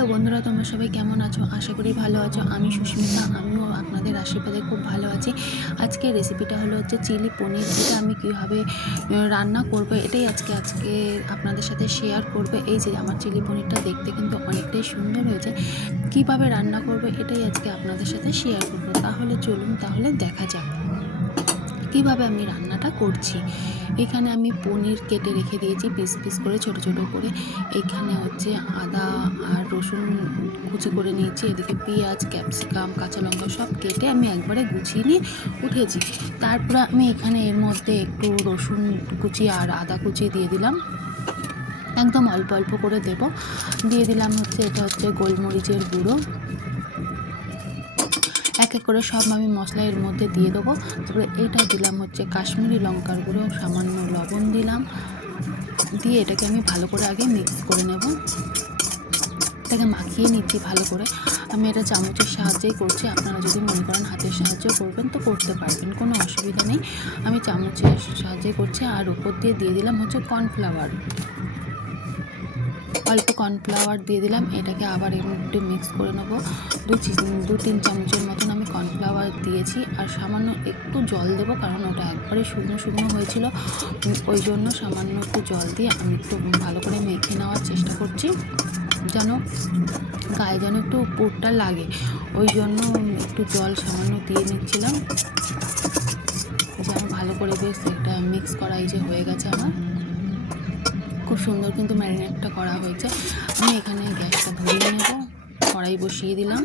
Hello বন্ধুরা, তোমরা সবাই কেমন আছো? আশা করি ভালো আছো। আমি সুস্মিতা, আমিও আপনাদের আশীর্বাদে খুব ভালো আছি। আজকের রেসিপিটা হচ্ছে চিলি পনির। এটা আমি কীভাবে রান্না করব এটাই আজকে আপনাদের সাথে শেয়ার করব। এই যে আমার চিলি পনিরটা দেখতে কিন্তু অনেকটাই সুন্দর হয়েছে। কীভাবে রান্না করব এটাই আজকে আপনাদের সাথে শেয়ার করব। তাহলে চলুন দেখা যাক কীভাবে আমি রান্নাটা করছি। এখানে আমি পনির কেটে রেখে দিয়েছি পিস পিস করে, ছোট ছোট করে। এখানে আদা আর রসুন কুচি করে নিয়েছি। এদিকে পেঁয়াজ, ক্যাপসিকাম, কাঁচা লঙ্কা সব কেটে আমি একবারে গুছিয়ে নিয়ে উঠেছি। তারপরে আমি এখানে এর মধ্যে একটু রসুন কুচি আর আদা কুচি দিয়ে দিলাম, একদম অল্প অল্প করে দেব। দিয়ে দিলাম এটা গোলমরিচের গুঁড়ো। এক এক করে সব আমি মশলা এর মধ্যে দিয়ে দেবো। তারপরে এইটা দিলাম কাশ্মীরি লঙ্কার গুঁড়ো, সামান্য লবণ দিলাম। দিয়ে এটাকে আমি ভালো করে আগে মিক্স করে নেব। এটাকে মাখিয়ে নিচ্ছি ভালো করে। আমি এটা চামচের সাহায্যেই করছি। আপনারা যদি মনে করেন হাতের সাহায্যে করবেন তো করতে পারবেন, কোনো অসুবিধা নেই। আমি চামচের সাহায্যে করছি। আর উপর দিয়ে দিলাম কর্নফ্লাওয়ার, অল্প কর্নফ্লাওয়ার দিয়ে দিলাম। এটাকে আবার এর মধ্যে মিক্স করে নেবো। 2-3 চামচের মতন আমি কর্নফ্লাওয়ার দিয়েছি। আর সামান্য একটু জল দেবো, কারণ ওটা একবারে শুকনো শুকনো হয়েছিল। ওই জন্য সামান্য একটু জল দিয়ে আমি একটু ভালো করে মেখে নেওয়ার চেষ্টা করছি, যেন গায়ে যেন একটু পুরটা লাগে। ওই জন্য একটু জল সামান্য দিয়ে নিচ্ছিলাম, যেন ভালো করে বেশ এটা মিক্স করা এই যে হয়ে গেছে আমার। খুব সুন্দর কিন্তু ম্যারিনেটটা করা হয়েছে। আমি এখানে গ্যাসটা ধরিয়ে নেব, কড়াই বসিয়ে দিলাম।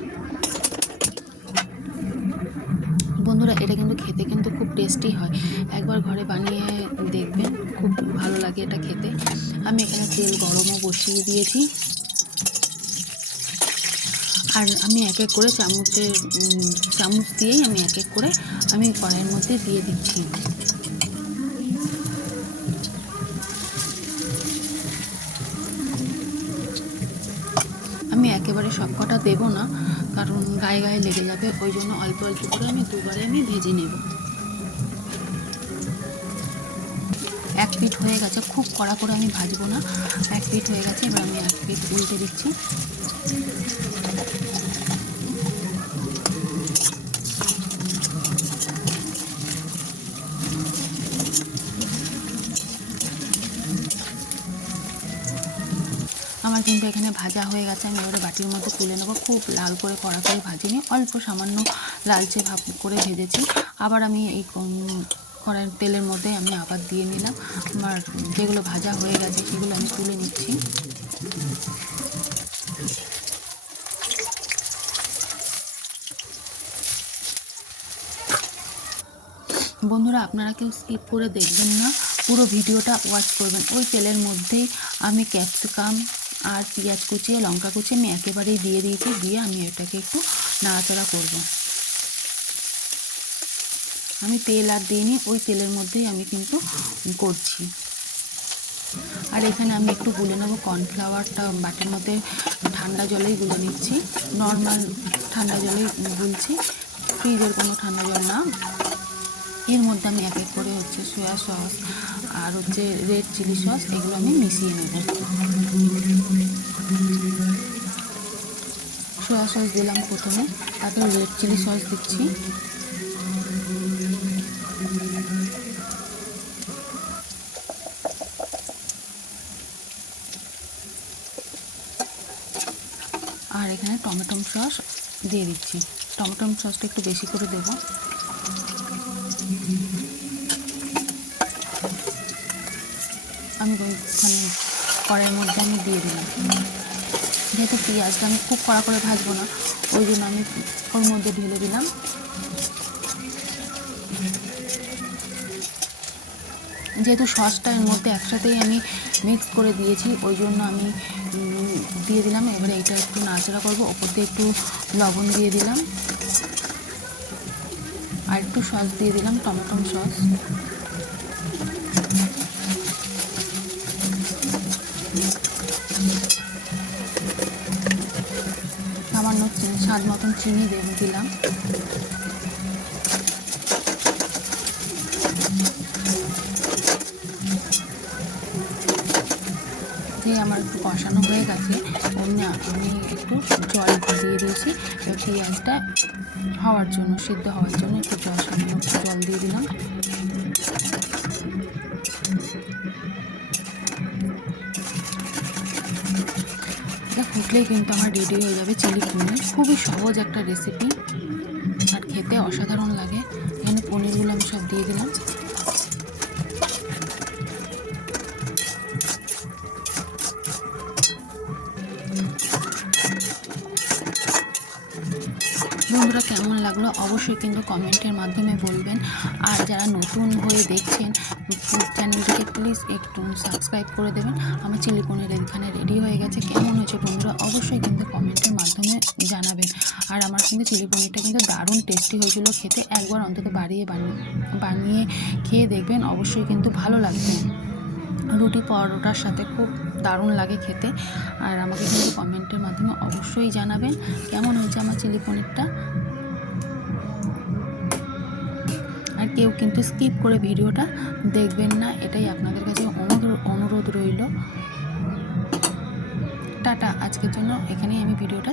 বন্ধুরা, এটা কিন্তু খেতে কিন্তু খুব টেস্টি হয়। একবার ঘরে বানিয়ে দেখবেন, খুব ভালো লাগে এটা খেতে। আমি এখানে তেল গরমও বসিয়ে দিয়েছি। আর আমি এক এক করে চামচ দিয়েই আমি এক এক করে আমি কড়াইয়ের মধ্যে দিয়ে দিচ্ছি। আমি একেবারে সবকটা দেবো না, কারণ গায়ে গায়ে লেগে যাবে। ওই জন্য অল্প অল্প করে আমি দুবারে আমি ভেজে নেব। এক পিঠ হয়ে গেছে, খুব কড়া করে আমি ভাজবো না। এক পিঠ হয়ে গেছে, এবার আমি এক পিঠ উল্টে দিচ্ছি। আমার কিন্তু এখানে ভাজা হয়ে গেছে। আমি এবারে বাটির মধ্যে তুলে নেবো। খুব লাল করে কড়া করে ভাজিনি, অল্প সামান্য লালচে ভাব করে ভেজেছি। আবার আমি এই কড়াইয়ের তেলের মধ্যে আমি আবার দিয়ে নিলাম। আমার যেগুলো ভাজা হয়ে গেছে সেগুলো আমি তুলে নিচ্ছি। বন্ধুরা, আপনারা কেউ স্কিপ করে দেখবেন না, পুরো ভিডিওটা ওয়াচ করবেন। ওই তেলের মধ্যেই আমি ক্যাপসিকাম আর পেঁয়াজ কুচিয়ে, লঙ্কা কুচিয়ে আমি একেবারেই দিয়ে দিয়েছি। দিয়ে আমি এটাকে একটু নাড়াচাড়া করব। আমি তেল আর দিইনি, ওই তেলের মধ্যেই আমি কিন্তু করছি। আর এখানে আমি একটু গুলে নেবো কর্নফ্লাওয়ারটা। বাটির মধ্যে ঠান্ডা জলেই গুলে নিচ্ছি, নর্মাল ঠান্ডা জলেই গুলছি, ফ্রিজের কোনো ঠান্ডা জল না। এর মধ্যে আমি এক এক করে সয়া সস আর রেড চিলি সস, এগুলো আমি মিশিয়ে নেব। সয়া সস দিলাম প্রথমে, তারপর রেড চিলি সস দিচ্ছি। আর এখানে টমেটো সস দিয়ে দিচ্ছি। টমেটো সসটা একটু বেশি করে দেবো। আমি ওইখানে কড়াইয়ের মধ্যে আমি দিয়ে দিলাম। যেহেতু পেঁয়াজটা আমি খুব কড়া করে ভাজবো না, ওই জন্য আমি ওর মধ্যে ঢেলে দিলাম। যেহেতু সসটা এর মধ্যে একসাথেই আমি মিক্স করে দিয়েছি, ওই জন্য আমি দিয়ে দিলাম। এবারে এটা একটু নাড়াচাড়া করবো। ওপর দিয়ে একটু লবণ দিয়ে দিলাম, আর একটু সস দিয়ে দিলাম, টমেটো সস। সামান্য স্বাদ মতন চিনি দিলাম। দিয়ে আমার আমার একটু কষানো হয়ে গেছে, অমনি আমি একটু জল দিয়ে দিয়েছি পেঁয়াজটা হওয়ার জন্য, সিদ্ধ হওয়ার জন্য একটু সামান্য জল দিয়ে দিলাম। এটা ফুটলেই কিন্তু আমার রেডি হয়ে যাবে চিলি পনির। খুবই সহজ একটা রেসিপি আর খেতে অসাধারণ লাগে। এখানে পনিরগুলো আমি সব দিয়ে দিলাম। বন্ধুরা কেমন লাগলো অবশ্যই কিন্তু কমেন্টের মাধ্যমে বলবেন। আর যারা নতুন হয়ে দেখছেন চ্যানেলটিকে প্লিজ একটু সাবস্ক্রাইব করে দেবেন। আমার চিলি পনির এখানে রেডি হয়ে গেছে। কেমন হয়েছে বন্ধুরা অবশ্যই কিন্তু কমেন্টের মাধ্যমে জানাবেন। আর আমার কিন্তু চিলি পনিরটা কিন্তু দারুণ টেস্টি হয়েছিল খেতে। একবার অন্তত বানিয়ে খেয়ে দেখবেন, অবশ্যই কিন্তু ভালো লাগবে। রুটি পরোটার সাথে খুব দারুণ লাগে খেতে। আর আমাকে কিন্তু কমেন্টের মাধ্যমে অবশ্যই জানাবেন কেমন হয়েছে আমার চিলি পনিরটা। আর কেউ কিন্তু স্কিপ করে ভিডিওটা দেখবেন না, এটাই আপনাদের কাছে অনুরোধ রইল। টাটা, আজকের জন্য এখানেই আমি ভিডিওটা